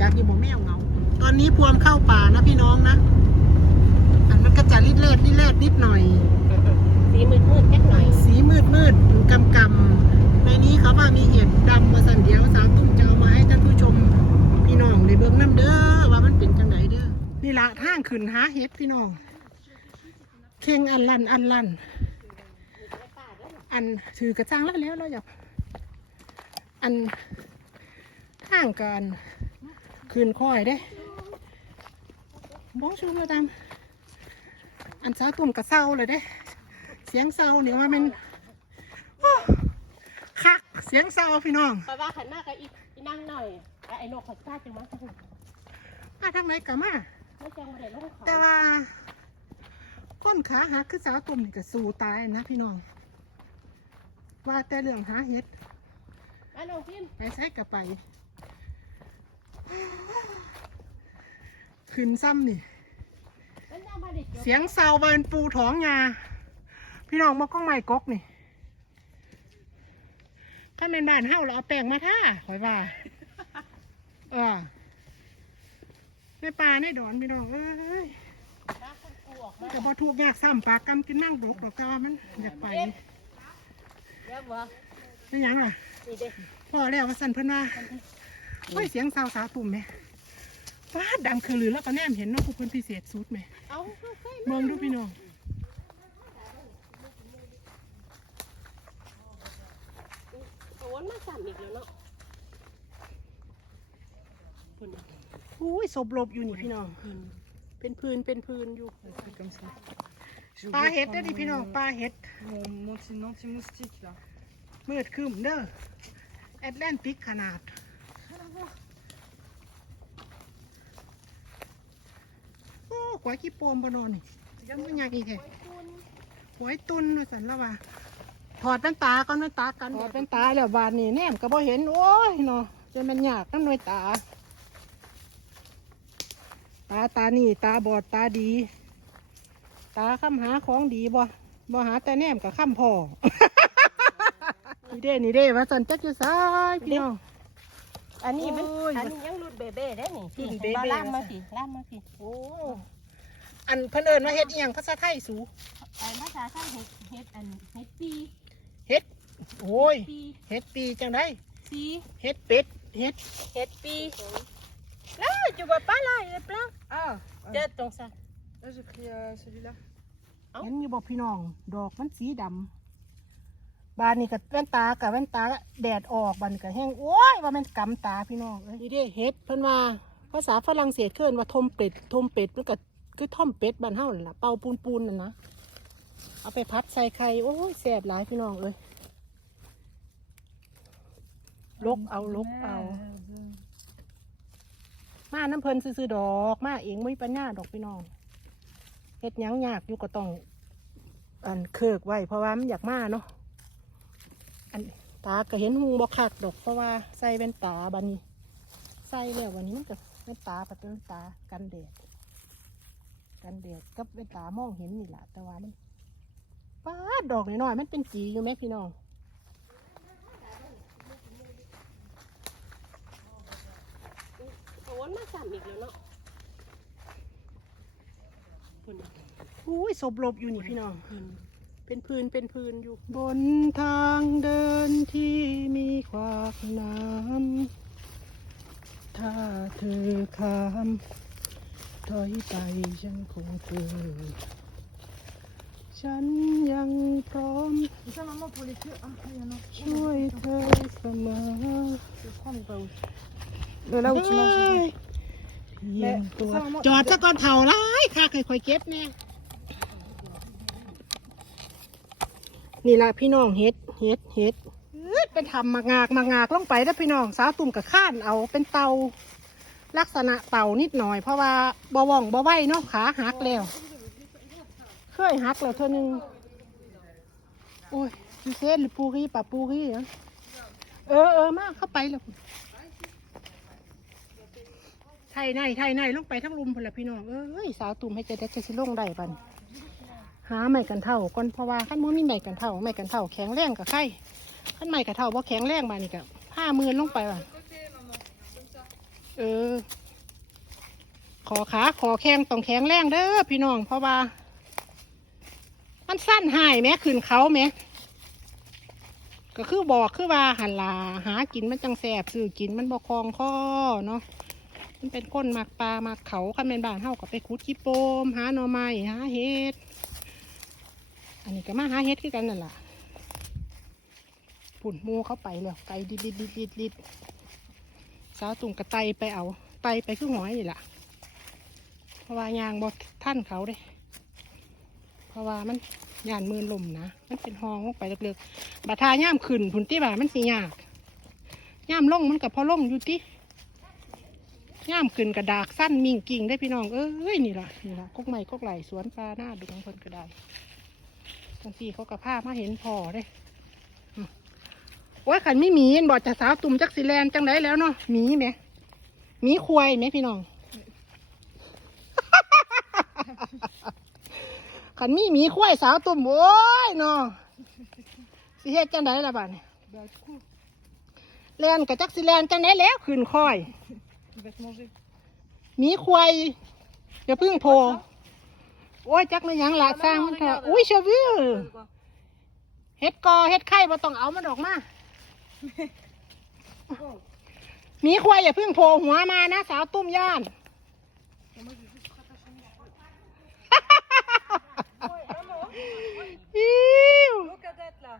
จากที่บ่แมวเหงา ตอนนี้พวมเข้าป่านะพี่น้องนะอันมันก็จะริดเล่ริดเล่นิดหน่อย สีมืดมืดๆแค่หน่อย สีมืดมืดกำกำๆในนี้เขาว่ามีเห็ดดำมาสันเดียวสามตุ้มจะเอามาให้ท่านผู้ชมพี่น้องในเบื้องน้ำเด้อว่ามันเป็นจังไดเด้อนี่ละทางขึ้นหาเห็ดพี่น้องเข่งอันลันอันลันอันถือกระจังแล้วแล้วเราอยากอัน ทางกันขึ้นค่อยเด้บ้องชูมาตามอันสาวตุ่มกระเศร้าเลยเด้ เสียงเศร้าเนี่ยว่ามันโอ้คักเสียงเศร้าพี่น้องเพราะว่าขันหน้ากับอีอีนั่งหน่อยแล้วไอ้นกขอจ้าจังมั้งมาทางไหนกะมาไม่จังมาได้ลงเขาแต่ว่าก้นขาหักคือสาวตุ่มนี่ก็สู้ตายนะพี่น้อง ว่าแต่เรื่องหาเห็ดอันน้องพิมพ์ไปใช้กะไป ขึ้นซ้ำนี่มันยังมาได้จบเสียงเศร้าวันปูท้องยาพี่น้องมาก้องไม้กกนี่ถ้าเป็นบ้านเฮาเราเอาแป้งมาท่าคอยว่า เออในป่าในดอนพี่น้องเอ้ยน้าคนกูออกมัมานก็บ่ถูกยากซ้ำปากกำกินนั่งดกดอกกามันอยากไปเรียกว่าไม่ยังล่ะนี่เด้พอแล้วว่าสั่นเพิ่นว่า โอ้ยเสียงสาวสาวตุ่มไหมว้าดังคือหรือแล้วก็แนมเห็นเน้องผู้เพิ่นพิเศษสุดไหมเอาค่อยมองดูพี่น้องๆโอนมาสั่นอีกแล้วเนาะคุณอุ้ยศพหลบอยู่นี่พี่น้อง เป็นพื้นเป็นพื้นอยู่ comme ça. Je ปลา vais เห็ดเด้อ prendre ดิพี่น้องปลาเห็ด Mon, mon petit anti-moustique là. มืดครึมเด้อแอตแลนติกขนาด โอ้ขวายขี้โปมบนอนนี่ยังไม่อยากอีกแท้หวยตุนว่าสันแล้วว่าถอดแว่นตาก่อนแว่นตากันถอดแว่นตาแล้วบานนี่แนมก็บ่เห็นโอ้ยเนาะจนมันยากน้ำหน่วยตา ตาตานี่ตาบอดตาดี ตาค้ำหาของดีบ่บ่หาแต่แนมกับค้ำพอนี่เด้นี่เด้ว่าสันจักอยู่ซ้ายพี่น้อง อันนี้มัน โอ้ย อันนี้ยังรุ่นเบเบ้ได้นี่รุ่นพี่เบเบ้ มาล่ามมาสิล่ามมาสิโอ้อันเพิ่นเอิญว่าเฮ็ดอีหยังภาษาไทยสูไอ้ภาษาไทยเฮ็ดเฮ็ดอันเฮ็ดปีเฮ็ดโอ้ยปีเฮ็ดปีจังได้ปีเฮ็ดเป็ดเฮ็ดเฮ็ดปีแล้วจูบป้าล่ะเฮ็ดปลา Ah, เด็ดตรงซะ là j'ai pris euh, celui-là. เอ้าเห็นอยู่บอกพี่น้อง ดอกมันสีดำ บานนี่กับแว่นตากับแว่นตาแดดออกบานกับแห้งโอ้ยว่ามันกำตาพี่น้องเอ้ยนี่เด้เฮ็ดเพิ่นว่าภาษาฝรั่งเศสเคินว่าทมเป็ดทมเป็ดมันก็คือท่อมเป็ดบานเฮาอันล่ะเป่าปูนปูนน่ะนะเอาไปพัดใส่ไข่โอ้ยแซ่บหลายพี่น้องเอ้ยลกเอาลกเอา มาน้ำเพลินซื้อดอกมาเองไม่ปัญญาดอกพี่น้องเฮ็ดยังยากอยู่ก็ต้องอันเคิกไว้เพราะว่ามันอยากมาเนาะ ตาก็เห็นหุงบ่คักดอกเพราะว่าใส่เป็นตาบันนี้ใส่แล้ววันนี้มันก็เป็นตาปัดเป็นตากันแดดกันแดดกับเป็นตามองเห็นนี่แหละแต่ว่ามันป้าดอกน้อยๆมันเป็นจีอยู่ไหมพี่น้องโอนมาสั่นอีกแล้วเนาะอุ้ยศพลบอยู่นี่พี่น้อง เป็นพื้นเป็นพื้นอยู่ บนทางเดินที่มีขวากน้ำถ้าเธอข้ามถอยไปฉันคงเกิดฉันยังพร้อม Et ça, maman, pour les queues. Ah, il y en a. ช่วยเธอเสมอ Je prends, mais pas où. เดี๋ยวเราชิมเพียงตัวจอดซะก่อนเถ่าร้ายค่ะค่อยๆเก็บแน่ นี่ละพี่น้องเฮ็ดเฮ็ดเฮ็ดเป็นทำมากากมากากลงไปแล้วพี่น้องสาวตุ่มกับข้านเอาเป็นเตาลักษณะเตานิดหน่อย เพราะว่าบว่องบ่ไหวเนาะขาหักแล้วเคยหักแล้วเท่านึงโอ้ยพิเศษหรือปูรีปะปูรีเหรอเออเออมากเข้าไปแล้วไทยในไทยในลงไปทั้งลุมพนละพี่น้องเอ้ยสาวตุ่มให้เจะได้จะสิลงได้บัน หาไม้กันเท่าก่อนเพราะว่าขั้นมือมีไม้กันเท่าไม้กันเท่าแข็งแรงกับไข่ขั้นไม้กันเท่าว่าแข็งแรงมานี่กับผ้ามือลงไปว่ะเออ ขอขาขอแข้งต้องแข็งแรงเด้อพี่น้องเพราะว่า มันสั้นหายแหม้ขึ้นเขาแหม้ก็คือบอกคือว่าหันลาหากินมันจังแสบซื้อกินมันบอคลองข้อเนาะมันเป็นคนหมักปลามักเขาคันเป็นบ้านเฮาก็ไปขุดขี้โปมหาหน่อไม้หาเห็ด อันนี้ก็มาหาเห็ดคือกันนั่นแหละปุ่นมูเข้าไปแล้วไก่ดิดดิดดิดดิดสาวตุ่มกระไตไปเอา ไตไปคือหอยนี่แหละเพราะว่ายางบอท่านเขาเด้เพราะว่ามันย่านมืนลมนะ มันเป็นหองลงไปเลึกๆบาทาย่ามขึ้นผุนที่บ่ามันสิยากย่ามล่งมันกับพอลงอยู่ที่ย่ามขึ้นกระดากสั้นมิงกิ่งได้พี่น้องเอ้ยนี่ล่ะนี่ล่ะกกไม้กกไหลสวนปลาหน้าดูของคนก็ได้ บางทีเขากับผ้ามาเห็นพอได้อืมโอ้ยขันไม่หมีเห็นบอกจะสาวตุ่มจักสีแลนจังไดแล้วเนาะหมีไหมหมีควายไหมพี่น้องขันมีหมีควายสาวตุ่มโอ้ยเนาะสิเฮ็ดจังไดล่ะบ้านี่ Bah, du coup, แลนกับจักสิแลนจังไดแล้วขึ้นคอย il va te manger. หมีควายอย่าพึ่งโผล่ โอ้ยจักไม่ยังละสร้างมันเถอะอุ้ยเชอวิว Quoi เฮ็ดกอเฮ็ดไข่บ่ต้องเอามันออกมาหมีควายอย่าพึ่งโผล่หัวมานะ สาวตุ้มย่าน Et moi, je vais juste rattacher mon cheveu. อิ๊ว L'eau cadette, là.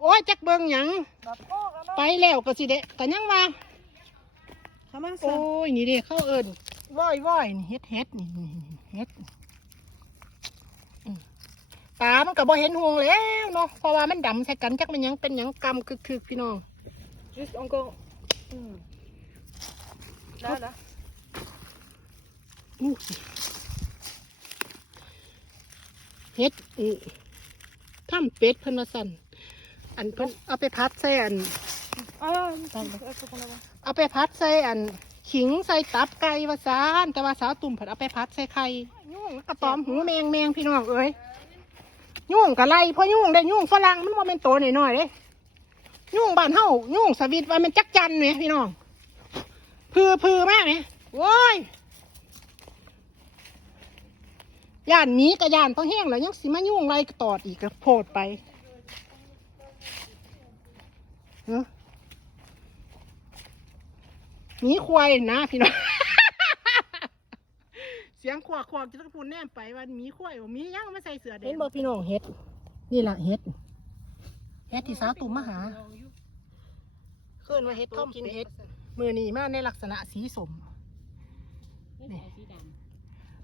โอ้ยจักเบิ่งหยัง Bah, prends, ramasse. ไปแล้วก็สิเดะก็ยังว่า Ramasse, โอ้ là. ยนี่เด็กเข้าเอิญว้อยว้อยนี่เฮ็ดเฮ็ดนี่นี่เฮ็ดอืม ปลามันก็บ่เห็นห่วงแล้วเนาะเพราะว่ามันดำใส่กันจักมันหยังเป็นหยังกำคือคือพี่น้อง Juste encore. Hmm. Là, là. อู้เฮ็ดอือถ้ำเป็ดเพิ่นมาสั่นอันเพิ่นเอาไปพัดใส่อัน Ah, il Pardon. faut, il faut qu'on avance. เอาไปพัดใส่อัน ขิงใส่ตับไก่ว่าซานแต่ว่าสาวตุ่มผัดเอาไปพัดใส่ไข่ยุ่งกระตอมหูแมงแมงพี่น้องเอ้ย ยุ่งกะไรพราะยุ่งได้ยุ่งฝรั่งมันว่าเป็นโตหน่อยๆเด้ยุ่งบ้านเฮายุ่งสวิตว่ามันจักจันไหมพี่น้องพือพือมากไหมโว้ยย่านหนี้กับย่านต้องแห้งแล้วยังสิมายุ่งไรตอดอีกก็โพดไปเนาะหมีควายนะพี่น้อง สียงขวากขวากจะต้องพูดแนมไปว่าหมีควายว่าหมีย่างมาใส่เสื้อแดงเห็นบ่พี่น้องเฮ็ด นี่ล่ะเฮ็ดเฮ็ดที่สาวตุ่มมาหาเคลื่อนว่าเฮ็ดต้มกินเฮ็ดมือนี้มาในลักษณะสีสมนี่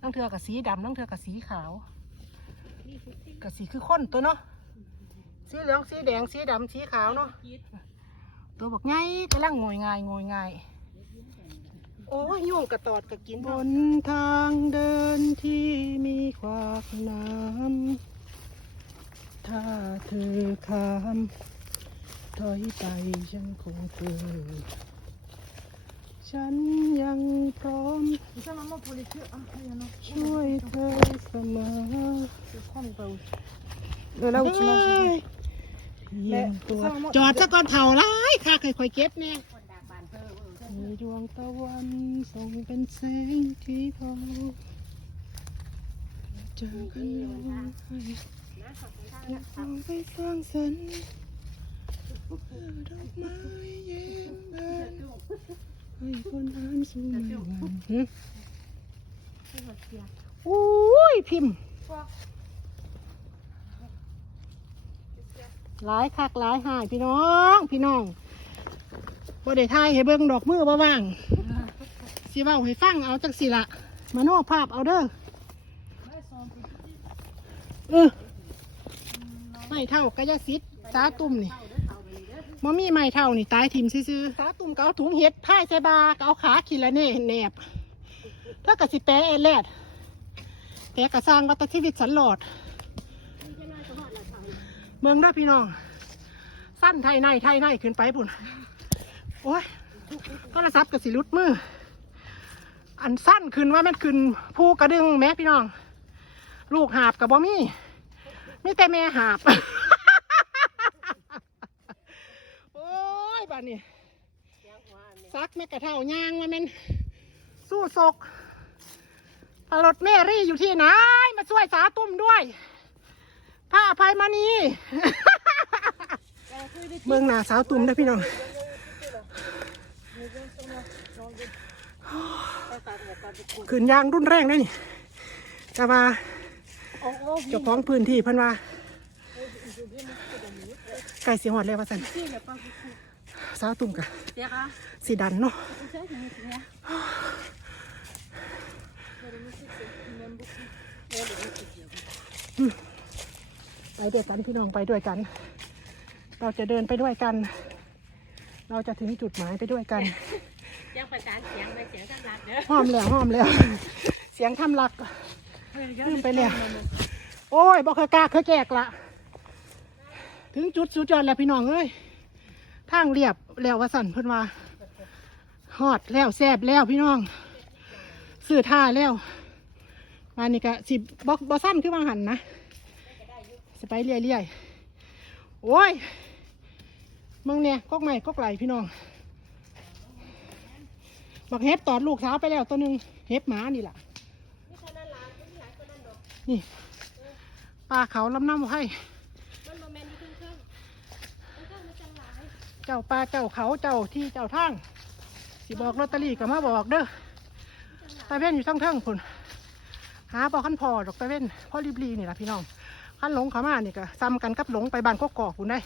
นั่งเถือกับสีดำนั่งเถือกับสีขาวกับสีคือข้นตัวเนาะสีเหลืองสีแดงสีดำสีขาวเนาะตัวบอกไงกำลังงอยงายงอยงาย โอ้ยยุ่งกระตอดกระกินบนทางเดินที่มีขวากน้ำถ้าเธอข้ามถอยไปฉันคงเกิดฉันยังพร้อม Et ça, maman, pour les queues. Ah, il y en a. ช่วยเธอเสมอ Je vais prendre ou pas où Euh, Là où tu manges. เยี่ยมตัวแม่จอดซะก่อนเผาร้ายค่ะค่อยๆเก็บเนี่ย มีดวงตะวันส่องเป็นแสงที่พอเจอกันลอยอยากเอาไปสร้างสรรค์ดอกไม้เย็นบานให้คนอ่านสู่ไม่วันอุ้ยพิมพ์หลายคักหลายหายพี่น้อง พี่น้อง บ่ได้ทายให้เบิ่งดอกมือบ่ว่างสิเว้าให้ฟังเอาจังสิละมาโนภาพเอาเด้อเออไม่เท่ากระยาซิดสาตุ่มนี่มมีไม่เท่านี่ตายทิมซื่อๆสาตุ่มเอาถุงเห็ดพายใส่บาเอาขาขีละเน่แหนบถ้ากะสิแปะแอแลดแต่กะสร้างวัตชีวิตสันหลอดเมืองด้อพี่น้อง สั้นไทยในไทยในขึ้นไปปุ่น โอ้ยโทรศัพท์กับสิรุดมือ อันสั้นขึ้นว่ามันขึ้นภูกระดึงแม่พี่น้อง ลูกหาบกับบ่มีมีแต่แม่หาบ โอ้ยบ้านนี้ซักแม่กระเท่ายางว่าแมันสู้ศกปลดแม่รี่อยู่ที่ไหนมาช่วยสาตุ้มด้วยผ้าอภัยมานีเมืองหนาสาวตุ่มนะพี่น้อง ขืนยางรุนแรงเลยนี่แต่ว่าเจ้าของพื้นที่เพิ่นว่าไก่เสียหอดเลยว่าสันสาวตุ่มกะ Tera, สีดันเนาะ tu sais, je me souviens. ไปด้วยกันพี่น้องไปด้วยกัน เราจะเดินไปด้วยกัน เราจะถึงจุดหมายไปด้วยกัน Tiens, pas ta tiens, mais tiens, ça l'a deux. ห้อมแล้วห้อมแล้ว เสียงทำหลักลืมไปแล้วโอ้ยบอกเคยกล้าเคยแกกละถึงจุดสุดยอดแล้วพี่น้องเอ้ยทางเรียบแล้ววาสันเพิ่นว่าฮอดแล้วแซบแล้วพี่น้องซื้อท่าแล้วมานี่ก็สิบอกบอสั้นคือวางหันนะสไปเรื่อยๆโอ้ย มึงเนี่ยกกใหม่กกไหลพี่น้องบักเฮ็บตอดลูกสาวไปแล้วตัวหนึ่งเฮ็บหมานี่แหละนี่ปลาเขาลำน้ำให้มันโมเมนต์ที่ครึ่งครึ่งครึ่งมันจะหลายเจ้าปลาเจ้าเขาเจ้าที่เจ้าทางสิบอกลอตเตอรี่ก็มาบอกเด้อตาเว้นอยู่ทั้งเทิงพุ่นหาบอขั้นพอดอกตาเว้นพ่อรีบรีนี่แหละพี่น้องขั้นหลงเขามานี่ก็ซ้ำกันกับหลงไปบ้านกกอกพุ่นได้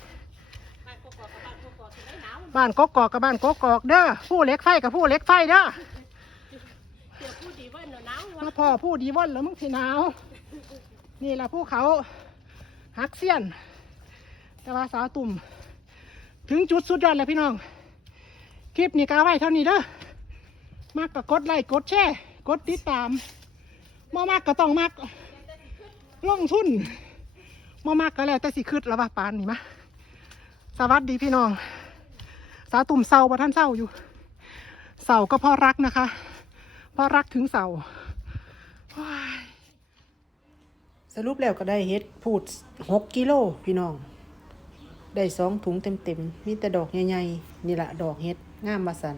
บ้านกกอกกับบ้านกกอกเด้อผู้เล็กไฟกับผู้เล็กไฟเด้อเดี๋ยวพูดดีว่าหนาวมาพ่อผู้ดีว่อนแล้วมึงสิหนาว นี่แหละผู้เขาหักเสี้ยน แต่ว่าสาวตุ่ม ถึงจุดสุดยอดแล้วพี่น้อง คลิปนี้ก็เอาไว้เท่านี้เด้อมากก็กดไลค์กดแชร์กดติดตามมามากก็ต้องมากลงทุนมามากก็แล้วแต่สิคืดแล้วว่าปานนี่มะสวัสดีพี่น้อง สาตุ่มเศร้าบ่ท่านเศร้าอยู่ เศร้าก็เพราะรักนะคะ เพราะรักถึงเศร้าสรุปแล้วก็ได้เฮ็ดพูดหกกิโลพี่น้อง ได้สองถุงเต็มๆมีแต่ดอกใหญ่ๆนี่แหละดอกเฮ็ดงามมาสัน